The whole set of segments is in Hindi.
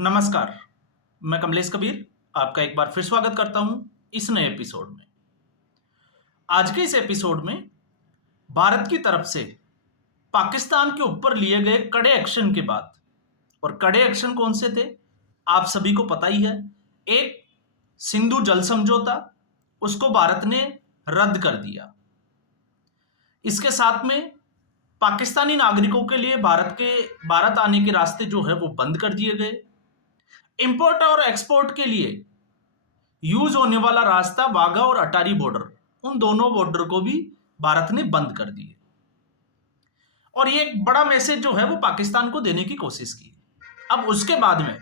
नमस्कार, मैं कमलेश कबीर आपका एक बार फिर स्वागत करता हूं इस नए एपिसोड में। आज के इस एपिसोड में भारत की तरफ से पाकिस्तान के ऊपर लिए गए कड़े एक्शन के बाद, और कड़े एक्शन कौन से थे आप सभी को पता ही है। एक, सिंधु जल समझौता, उसको भारत ने रद्द कर दिया। इसके साथ में पाकिस्तानी नागरिकों के लिए भारत आने के रास्ते जो है वो बंद कर दिए गए। इंपोर्ट और एक्सपोर्ट के लिए यूज होने वाला रास्ता वाघा और अटारी बॉर्डर, उन दोनों बॉर्डर को भी भारत ने बंद कर दिए। और ये एक बड़ा मैसेज जो है वो पाकिस्तान को देने की कोशिश की। अब उसके बाद में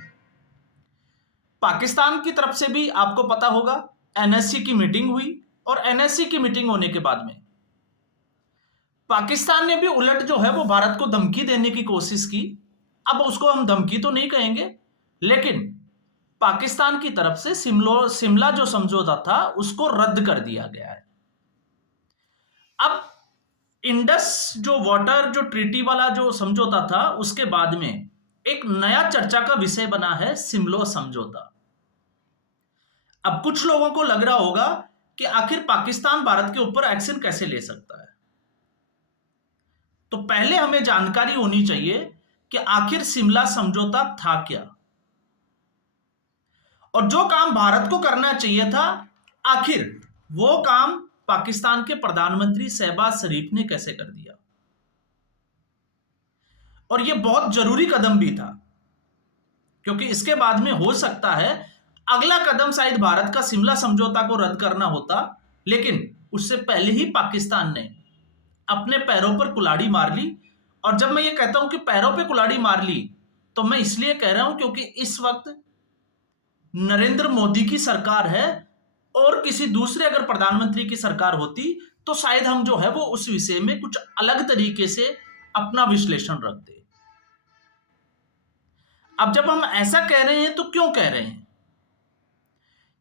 पाकिस्तान की तरफ से भी आपको पता होगा एनएससी की मीटिंग हुई, और एनएससी की मीटिंग होने के बाद में पाकिस्तान ने भी उलट जो है वो भारत को धमकी देने की कोशिश की। अब उसको हम धमकी तो नहीं कहेंगे, लेकिन पाकिस्तान की तरफ से शिमला जो समझौता था उसको रद्द कर दिया गया है। अब इंडस जो वाटर जो ट्रीटी वाला जो समझौता था उसके बाद में एक नया चर्चा का विषय बना है शिमला समझौता। अब कुछ लोगों को लग रहा होगा कि आखिर पाकिस्तान भारत के ऊपर एक्शन कैसे ले सकता है। तो पहले हमें जानकारी होनी चाहिए कि आखिर शिमला समझौता था क्या, और जो काम भारत को करना चाहिए था आखिर वो काम पाकिस्तान के प्रधानमंत्री शहबाज शरीफ ने कैसे कर दिया। और यह बहुत जरूरी कदम भी था, क्योंकि इसके बाद में हो सकता है अगला कदम शायद भारत का शिमला समझौता को रद्द करना होता, लेकिन उससे पहले ही पाकिस्तान ने अपने पैरों पर कुल्हाड़ी मार ली। और जब मैं ये कहता हूं कि पैरों पर कुल्हाड़ी मार ली, तो मैं इसलिए कह रहा हूं क्योंकि इस वक्त नरेंद्र मोदी की सरकार है, और किसी दूसरे अगर प्रधानमंत्री की सरकार होती तो शायद हम जो है वो उस विषय में कुछ अलग तरीके से अपना विश्लेषण रखते। अब जब हम ऐसा कह रहे हैं तो क्यों कह रहे हैं?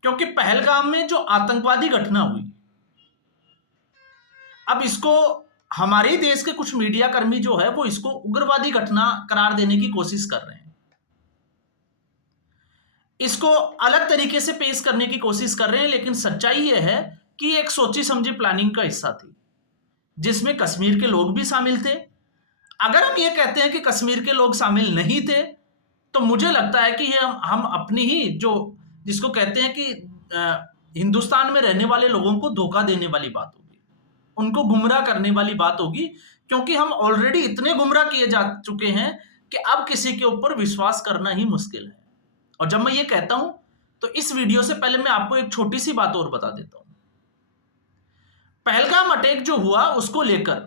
क्योंकि पहलगाम में जो आतंकवादी घटना हुई, अब इसको हमारे देश के कुछ मीडिया कर्मी जो है वो इसको उग्रवादी घटना करार देने की कोशिश कर रहे हैं, इसको अलग तरीके से पेश करने की कोशिश कर रहे हैं। लेकिन सच्चाई यह है कि एक सोची समझी प्लानिंग का हिस्सा थी, जिसमें कश्मीर के लोग भी शामिल थे। अगर हम ये कहते हैं कि कश्मीर के लोग शामिल नहीं थे, तो मुझे लगता है कि ये हम अपनी ही जो जिसको कहते हैं कि हिंदुस्तान में रहने वाले लोगों को धोखा देने वाली बात होगी, उनको गुमराह करने वाली बात होगी, क्योंकि हम ऑलरेडी इतने गुमराह किए जा चुके हैं कि अब किसी के ऊपर विश्वास करना ही मुश्किल है। और जब मैं ये कहता हूं तो इस वीडियो से पहले मैं आपको एक छोटी सी बात और बता देता हूं। पहलगाम अटैक जो हुआ उसको लेकर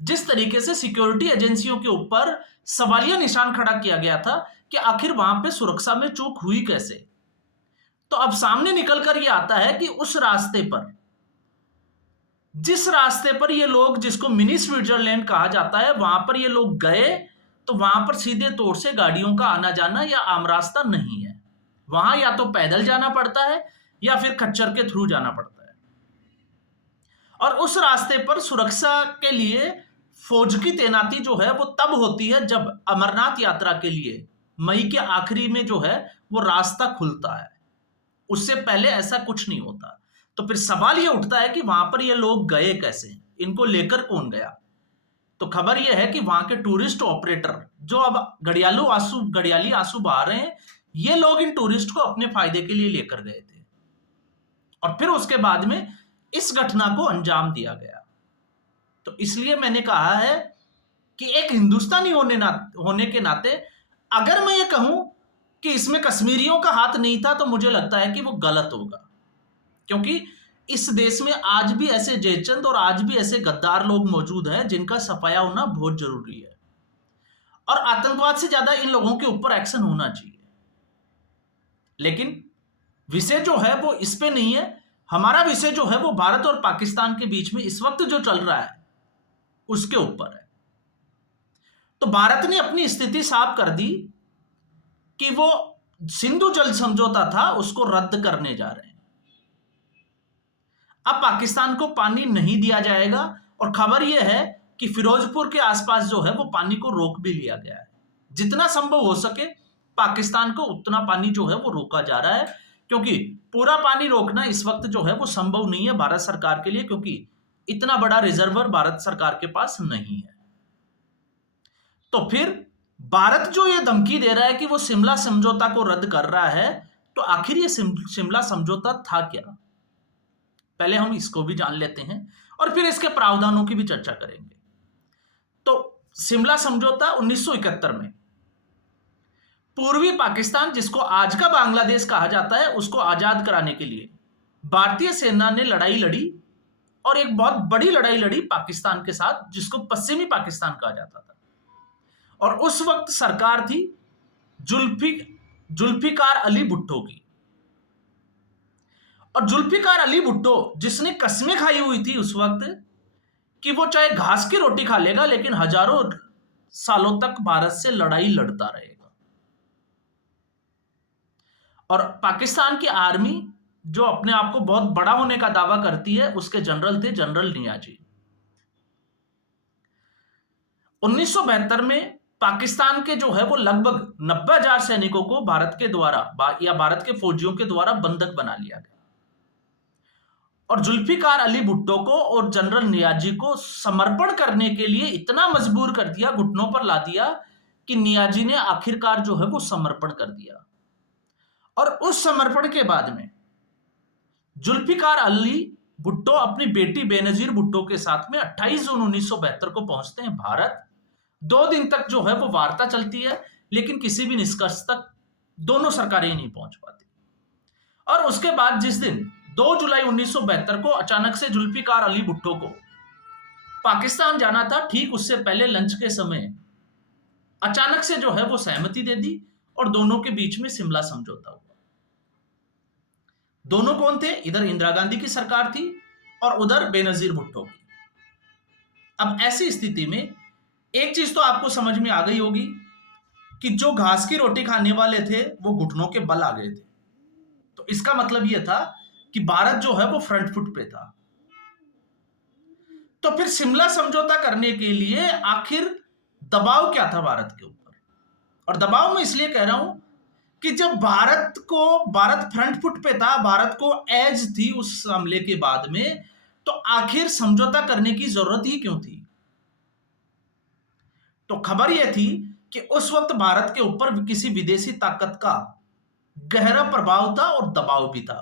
जिस तरीके से सिक्योरिटी एजेंसियों के ऊपर सवालिया निशान खड़ा किया गया था कि आखिर वहां पे सुरक्षा में चूक हुई कैसे, तो अब सामने निकलकर यह आता है कि उस रास्ते पर, जिस रास्ते पर ये लोग, जिसको मिनी स्विट्जरलैंड कहा जाता है, वहां पर ये लोग गए तो वहां पर सीधे तौर से गाड़ियों का आना जाना या आम रास्ता नहीं है। वहां या तो पैदल जाना पड़ता है या फिर खच्चर के थ्रू जाना पड़ता है। और उस रास्ते पर सुरक्षा के लिए फौज की तैनाती जो है वो तब होती है जब अमरनाथ यात्रा के लिए मई के आखिरी में जो है वो रास्ता खुलता है। उससे पहले ऐसा कुछ नहीं होता। तो फिर सवाल ये उठता है कि वहां पर ये लोग गए कैसे, इनको लेकर कौन गया? तो खबर यह है कि वहां के टूरिस्ट ऑपरेटर जो अब घड़ियाली आंसू बहा रहे हैं, ये लोग इन टूरिस्ट को अपने फायदे के लिए लेकर गए थे, और फिर उसके बाद में इस घटना को अंजाम दिया गया। तो इसलिए मैंने कहा है कि एक हिंदुस्तानी होने के नाते अगर मैं ये कहूं कि इसमें कश्मीरियों का हाथ नहीं था, तो मुझे लगता है कि वो गलत होगा, क्योंकि इस देश में आज भी ऐसे जयचंद और आज भी ऐसे गद्दार लोग मौजूद हैं जिनका सफाया होना बहुत जरूरी है। और आतंकवाद से ज्यादा इन लोगों के ऊपर एक्शन होना चाहिए। लेकिन विषय जो है वो इस पे नहीं है। हमारा विषय जो है वो भारत और पाकिस्तान के बीच में इस वक्त जो चल रहा है उसके ऊपर है। तो भारत ने अपनी स्थिति साफ कर दी कि वो सिंधु जल समझौता था उसको रद्द करने जा रहे हैं। अब पाकिस्तान को पानी नहीं दिया जाएगा, और खबर यह है कि फिरोजपुर के आसपास जो है वो पानी को रोक भी लिया गया है। जितना संभव हो सके पाकिस्तान को उतना पानी जो है वो रोका जा रहा है, क्योंकि पूरा पानी रोकना इस वक्त जो है वो संभव नहीं है भारत सरकार के लिए, क्योंकि इतना बड़ा रिजर्वर भारत सरकार के पास नहीं है। तो फिर भारत जो ये धमकी दे रहा है कि वो शिमला समझौता को रद्द कर रहा है, तो आखिर ये शिमला समझौता था क्या? पहले हम इसको भी जान लेते हैं और फिर इसके प्रावधानों की भी चर्चा करेंगे। तो शिमला समझौता 1971 में पूर्वी पाकिस्तान, जिसको आज का बांग्लादेश कहा जाता है, उसको आजाद कराने के लिए भारतीय सेना ने लड़ाई लड़ी, और एक बहुत बड़ी लड़ाई लड़ी पाकिस्तान के साथ, जिसको पश्चिमी पाकिस्तान कहा जाता था। और उस वक्त सरकार थी जुल्फिकार अली भुट्टो की। और जुल्फिकार अली भुट्टो, जिसने कस्में खाई हुई थी उस वक्त कि वो चाहे घास की रोटी खा लेगा लेकिन हजारों सालों तक भारत से लड़ाई लड़ता रहेगा। और पाकिस्तान की आर्मी, जो अपने आप को बहुत बड़ा होने का दावा करती है, उसके जनरल थे जनरल नियाजी। 1972 में पाकिस्तान के जो है वो लगभग 90,000 सैनिकों को भारत के द्वारा या भारत के फौजियों के द्वारा बंधक बना लिया गया। और जुल्फिकार अली भुट्टो को और जनरल नियाजी को समर्पण करने के लिए इतना मजबूर कर दिया, घुटनों पर ला दिया, कि नियाजी ने आखिरकार जो है वो समर्पण कर दिया। और उस समर्पण के बाद में जुल्फिकार अली भुट्टो अपनी बेटी बेनजीर भुट्टो के साथ में 28 जून 1972 को पहुंचते हैं भारत। 2 दिन तक जो है वो वार्ता चलती है, लेकिन किसी भी निष्कर्ष तक दोनों सरकारें नहीं पहुंच पाती। और उसके बाद जिस दिन 2 जुलाई 1972 को अचानक से जुल्फिकार अली भुट्टो को पाकिस्तान जाना था, ठीक उससे पहले लंच के समय अचानक से जो है वो सहमति दे दी, और दोनों के बीच में शिमला समझौता हुआ। दोनों कौन थे? इधर इंदिरा गांधी की सरकार थी और उधर बेनजीर भुट्टो की। अब ऐसी स्थिति में एक चीज तो आपको समझ में आ गई होगी कि जो घास की रोटी खाने वाले थे वो घुटनों के बल आ गए थे। तो इसका मतलब यह था कि भारत जो है वो फ्रंट फुट पे था। तो फिर शिमला समझौता करने के लिए आखिर दबाव क्या था भारत के ऊपर? और दबाव मैं इसलिए कह रहा हूं कि जब भारत फ्रंट फुट पे था, भारत को एज थी उस हमले के बाद में, तो आखिर समझौता करने की जरूरत ही क्यों थी? तो खबर यह थी कि उस वक्त भारत के ऊपर किसी विदेशी ताकत का गहरा प्रभाव था और दबाव भी था।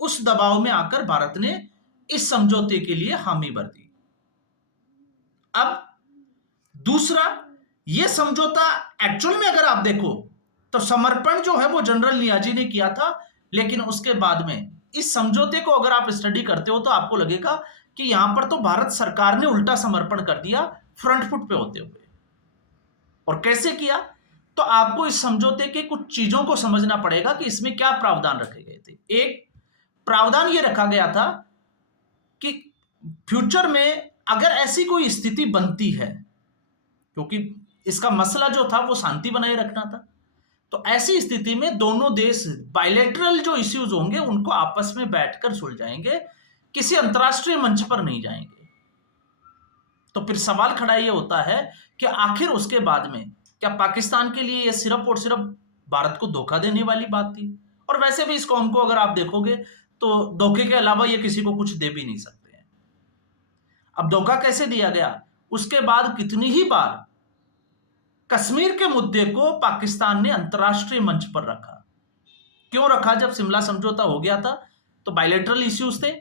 उस दबाव में आकर भारत ने इस समझौते के लिए हामी भर दी। अब दूसरा, यह समझौता एक्चुअल में अगर आप देखो तो समर्पण जो है वो जनरल नियाजी ने किया था, लेकिन उसके बाद में इस समझौते को अगर आप स्टडी करते हो तो आपको लगेगा कि यहां पर तो भारत सरकार ने उल्टा समर्पण कर दिया फ्रंट फुट पे होते हुए। और कैसे किया? तो आपको इस समझौते के कुछ चीजों को समझना पड़ेगा कि इसमें क्या प्रावधान रखे गए थे। एक प्रावधान यह रखा गया था कि फ्यूचर में अगर ऐसी कोई स्थिति बनती है, क्योंकि इसका मसला जो था वो शांति बनाए रखना था, तो ऐसी स्थिति में दोनों देश बायलैटरल जो इश्यूज होंगे उनको आपस में बैठकर सुलझाएंगे, किसी अंतरराष्ट्रीय मंच पर नहीं जाएंगे। तो फिर सवाल खड़ा ये होता है कि आखिर उसके बाद में क्या पाकिस्तान के लिए यह सिर्फ और सिर्फ भारत को धोखा देने वाली बात थी? और वैसे भी इस कौम को अगर आप देखोगे तो धोखे के अलावा ये किसी को कुछ दे भी नहीं सकते हैं। अब धोखा कैसे दिया गया? उसके बाद कितनी ही बार कश्मीर के मुद्दे को पाकिस्तान ने अंतरराष्ट्रीय मंच पर रखा। क्यों रखा? जब शिमला समझौता हो गया था तो बायलैटरल इश्यूज थे,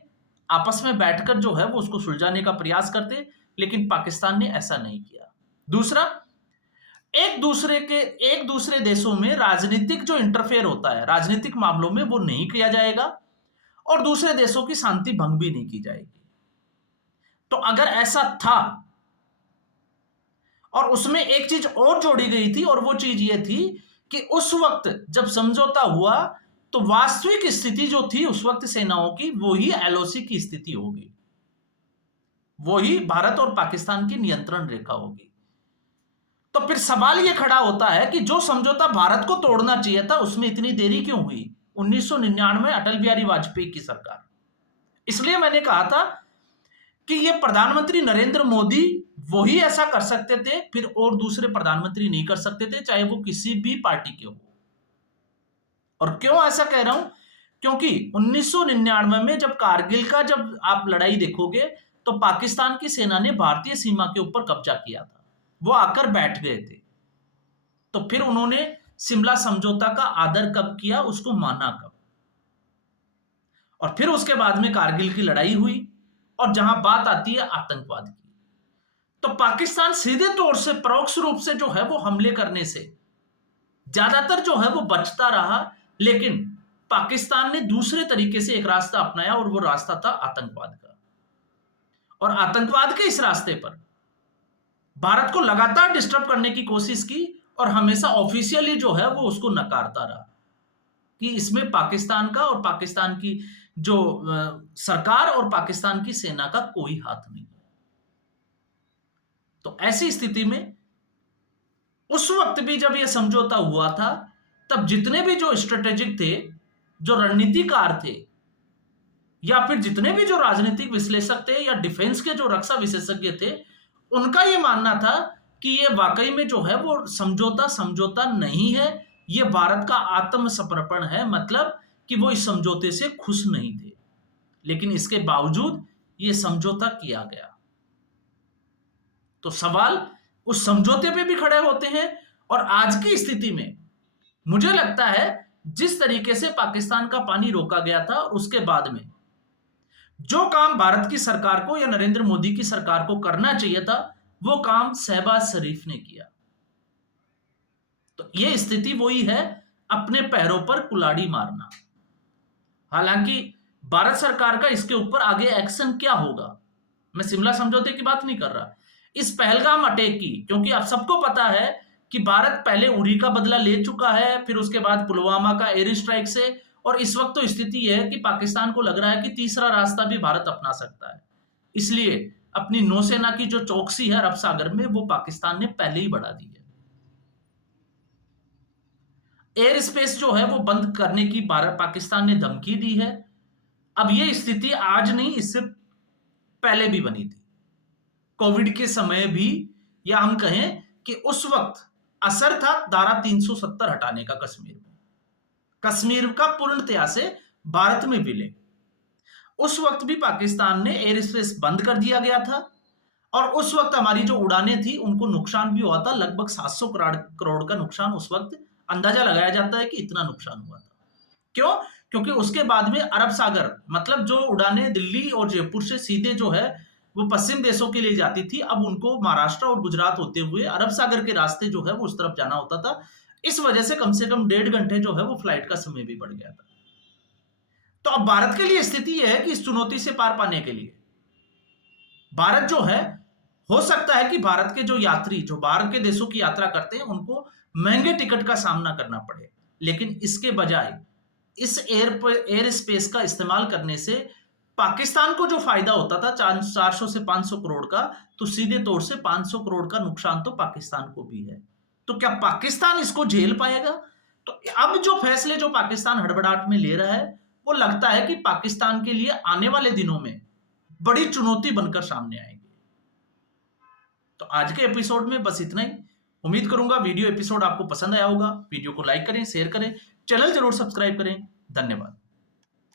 आपस में बैठकर जो है वो उसको सुलझाने का प्रयास करते, लेकिन पाकिस्तान ने ऐसा नहीं किया। दूसरा, एक दूसरे देशों में राजनीतिक जो इंटरफेयर होता है, राजनीतिक मामलों में वो नहीं किया जाएगा, और दूसरे देशों की शांति भंग भी नहीं की जाएगी। तो अगर ऐसा था, और उसमें एक चीज और जोड़ी गई थी, और वो चीज ये थी कि उस वक्त जब समझौता हुआ तो वास्तविक स्थिति जो थी उस वक्त सेनाओं की, वो ही एलओसी की स्थिति होगी, वो ही भारत और पाकिस्तान की नियंत्रण रेखा होगी। तो फिर सवाल यह खड़ा होता है कि जो समझौता भारत को तोड़ना चाहिए था उसमें इतनी देरी क्यों हुई? 1999 अटल बिहारी वाजपेयी की सरकार। इसलिए मैंने कहा था कि यह प्रधानमंत्री नरेंद्र मोदी वो ही ऐसा कर सकते थे, फिर और दूसरे प्रधानमंत्री नहीं कर सकते थे, चाहे वो किसी भी पार्टी के हो। और क्यों ऐसा कह रहा हूं? क्योंकि 1999 में जब कारगिल का जब आप लड़ाई देखोगे तो पाकिस्तान की सेना ने भारतीय सीमा के ऊपर कब्जा किया था, वो आकर बैठ गए थे। तो फिर उन्होंने शिमला समझौता का आदर कब किया, उसको माना कब? और फिर उसके बाद में कारगिल की लड़ाई हुई, और जहां बात आती है आतंकवाद की, तो पाकिस्तान सीधे तौर से परोक्ष रूप से जो है वो हमले करने से ज्यादातर जो है वो बचता रहा, लेकिन पाकिस्तान ने दूसरे तरीके से एक रास्ता अपनाया, और वो रास्ता था आतंकवाद का। और आतंकवाद के इस रास्ते पर भारत को लगातार डिस्टर्ब करने की कोशिश की, और हमेशा ऑफिशियली जो है वो उसको नकारता रहा कि इसमें पाकिस्तान का और पाकिस्तान की जो सरकार और पाकिस्तान की सेना का कोई हाथ नहीं। तो ऐसी स्थिति में उस वक्त भी जब यह समझौता हुआ था, तब जितने भी जो स्ट्रेटेजिक थे, जो रणनीतिकार थे, या फिर जितने भी जो राजनीतिक विश्लेषक थे या डिफेंस के जो रक्षा विशेषज्ञ थे, उनका यह मानना था कि यह वाकई में जो है वो समझौता नहीं है, यह भारत का आत्मसमर्पण है, मतलब कि वो इस समझौते से खुश नहीं थे। लेकिन इसके बावजूद यह समझौता किया गया। तो सवाल उस समझौते पे भी खड़े होते हैं, और आज की स्थिति में मुझे लगता है जिस तरीके से पाकिस्तान का पानी रोका गया था, और उसके बाद में जो काम भारत की सरकार को या नरेंद्र मोदी की सरकार को करना चाहिए था, वो काम शहबाज शरीफ ने किया। तो यह स्थिति वही है, अपने पैरों पर कुल्हाड़ी मारना। हालांकि भारत सरकार का इसके ऊपर आगे एक्शन क्या होगा, मैं शिमला समझौते की बात नहीं कर रहा, इस पहलगाम अटैक की, क्योंकि अब सबको पता है कि भारत पहले उरी का बदला ले चुका है, फिर उसके बाद पुलवामा का एयर स्ट्राइक से, और इस वक्त तो स्थिति यह है कि पाकिस्तान को लग रहा है कि तीसरा रास्ता भी भारत अपना सकता है। इसलिए अपनी नौसेना की जो चौकसी है अरब सागर में, वो पाकिस्तान ने पहले ही बढ़ा दी है। एयर स्पेस जो है वो बंद करने की पाकिस्तान ने धमकी दी है। अब यह स्थिति आज नहीं, इससे पहले भी बनी थी, कोविड के समय भी, या हम कहें कि उस वक्त असर था धारा 370 हटाने का कश्मीर में, कश्मीर का पूर्णतया से भारत में विलय। उस वक्त भी पाकिस्तान ने एयर स्पेस बंद कर दिया गया था, और उस वक्त हमारी जो उड़ानें थी उनको नुकसान भी हुआ था, लगभग 700 करोड़ का नुकसान उस वक्त अंदाजा लगाया जाता है कि इतना नुकसान हुआ था। क्यों? क्योंकि उसके बाद में अरब सागर, मतलब जो उड़ानें दिल्ली और जयपुर से सीधे जो है वो पश्चिम देशों के लिए जाती थी, अब उनको महाराष्ट्र और गुजरात होते हुए अरब सागर के रास्ते जो है वो उस तरफ जाना होता था। इस वजह से कम 1.5 घंटे जो है वो फ्लाइट का समय भी बढ़ गया था। तो अब भारत के लिए स्थिति यह है कि इस चुनौती से पार पाने के लिए भारत जो है, हो सकता है कि भारत के जो यात्री जो बाहर के देशों की यात्रा करते हैं उनको महंगे टिकट का सामना करना पड़े, लेकिन इसके बजाय इस एयर स्पेस का इस्तेमाल करने से पाकिस्तान को जो फायदा होता था 400 से 500 करोड़ का, तो सीधे तौर से 500 करोड़ का नुकसान तो पाकिस्तान को भी है। तो क्या पाकिस्तान इसको झेल पाएगा? तो अब जो फैसले जो पाकिस्तान हड़बड़ाहट में ले रहा है, वो लगता है कि पाकिस्तान के लिए आने वाले दिनों में बड़ी चुनौती बनकर सामने आएगी। तो आज के एपिसोड में बस इतना ही। उम्मीद करूंगा वीडियो एपिसोड आपको पसंद आया होगा। वीडियो को लाइक करें, शेयर करें, चैनल जरूर सब्सक्राइब करें। धन्यवाद।